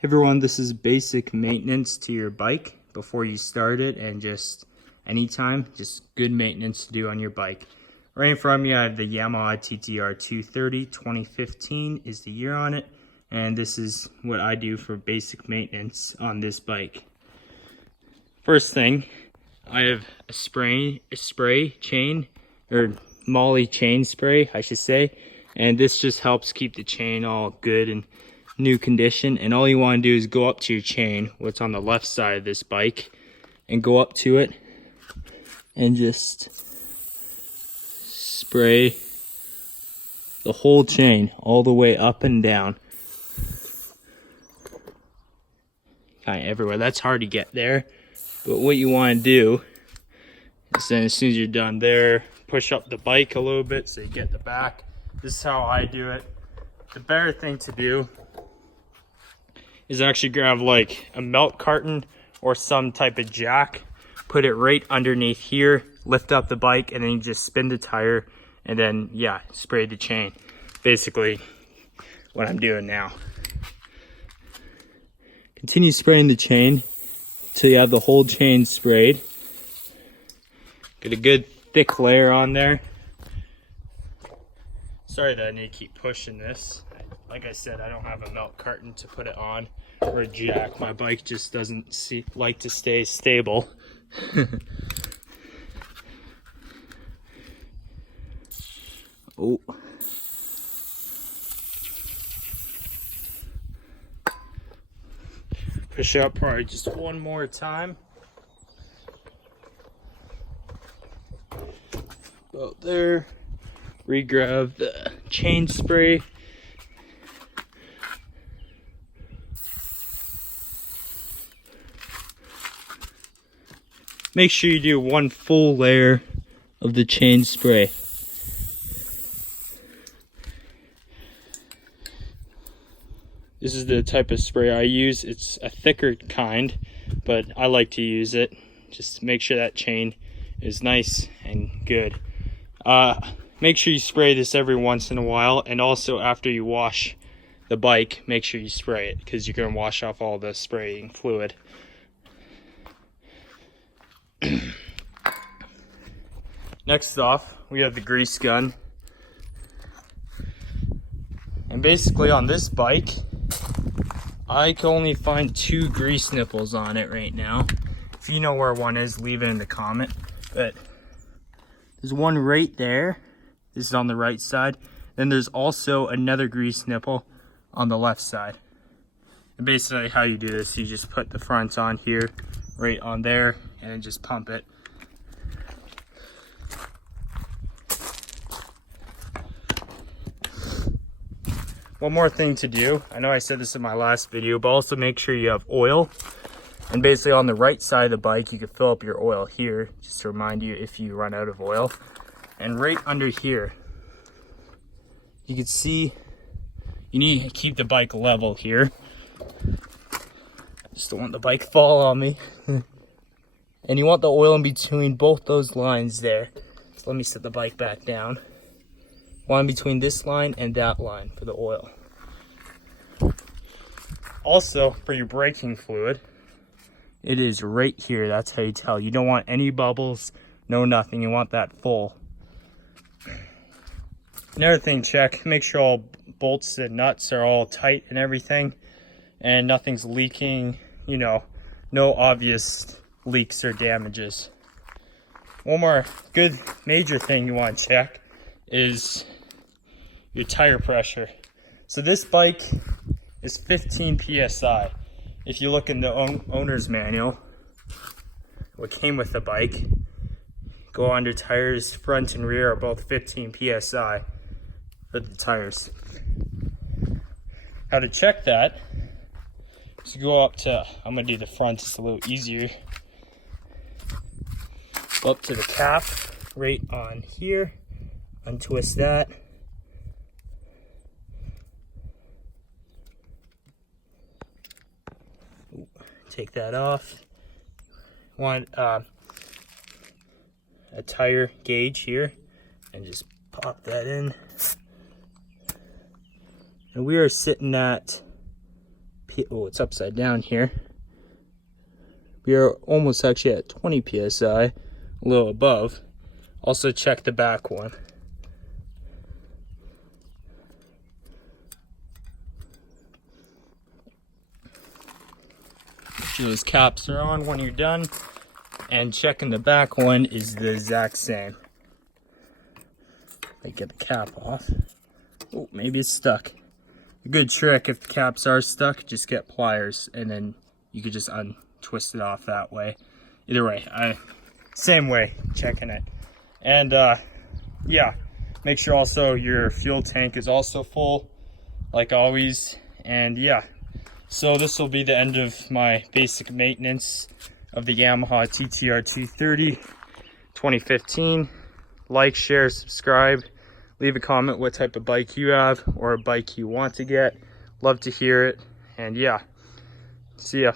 Hey everyone, this is basic maintenance to your bike before you start it, and just anytime, just good maintenance to do on your bike. Right in front of me I have the Yamaha TTR 230, 2015 is the year on it, and this is what I do for basic maintenance on this bike. First thing, I have a spray chain, or Molly chain spray I should say, and this just helps keep the chain all good and new condition. And all you want to do is go up to your chain, what's on the left side of this bike, and go up to it and just spray the whole chain all the way up and down, kind of everywhere. That's hard to get there, but what you want to do is then as soon as you're done there, push up the bike a little bit so you get the back. This is how I do it. The better thing to do is actually grab like a milk carton or some type of jack, put it right underneath here, lift up the bike, and then you just spin the tire, and then yeah, spray the chain. Basically what I'm doing now. Continue spraying the chain until you have the whole chain sprayed. Get a good thick layer on there. Sorry that I need to keep pushing this. Like I said, I don't have a milk carton to put it on, or a jack. My bike just doesn't like to stay stable. Oh. Push up probably just one more time. About there. Re-grab the chain spray. Make sure you do one full layer of the chain spray. This is the type of spray I use. It's a thicker kind, but I like to use it. Just to make sure that chain is nice and good. Make sure you spray this every once in a while, and also after you wash the bike, make sure you spray it, because you're going to wash off all the spraying fluid. Next off, we have the grease gun. And basically on this bike, I can only find 2 grease nipples on it right now. If you know where one is, leave it in the comment. But there's one right there. This is on the right side. Then there's also another grease nipple on the left side. And basically how you do this, you just put the front on here, right on there, and then just pump it. One more thing to do, I know I said this in my last video, but also make sure you have oil. And basically on the right side of the bike, you can fill up your oil here, just to remind you if you run out of oil. And right under here, you can see you need to keep the bike level here. Just don't want the bike to fall on me. And you want the oil in between both those lines there. So let me set the bike back down. One between this line and that line for the oil. Also, for your braking fluid, it is right here. That's how you tell. You don't want any bubbles, no nothing. You want that full. Another thing, check. Make sure all bolts and nuts are all tight and everything, and nothing's leaking. You know, no obvious leaks or damages. One more good major thing you want to check is your tire pressure. So this bike is 15 psi. If you look in the owner's manual, what came with the bike, go under tires, front and rear are both 15 psi for the tires. How to check that is go up to, I'm gonna do the front, it's a little easier. Go up to the cap, right on here, untwist that. Take that off. Want a tire gauge here, and just pop that in. And we are sitting at Oh, it's upside down here. We are almost actually at 20 psi, a little above. Also check the back one. Make sure those caps are on when you're done. And checking the back one is the exact same. Like, get the cap off. Oh, maybe it's stuck. A good trick, if the caps are stuck, just get pliers and then you could just untwist it off that way. Either way, same way, checking it. And yeah, make sure also your fuel tank is also full, like always. And yeah, so this will be the end of my basic maintenance of the Yamaha TTR 230 2015. Like, share, subscribe, leave a comment what type of bike you have or a bike you want to get. Love to hear it. And yeah, see ya.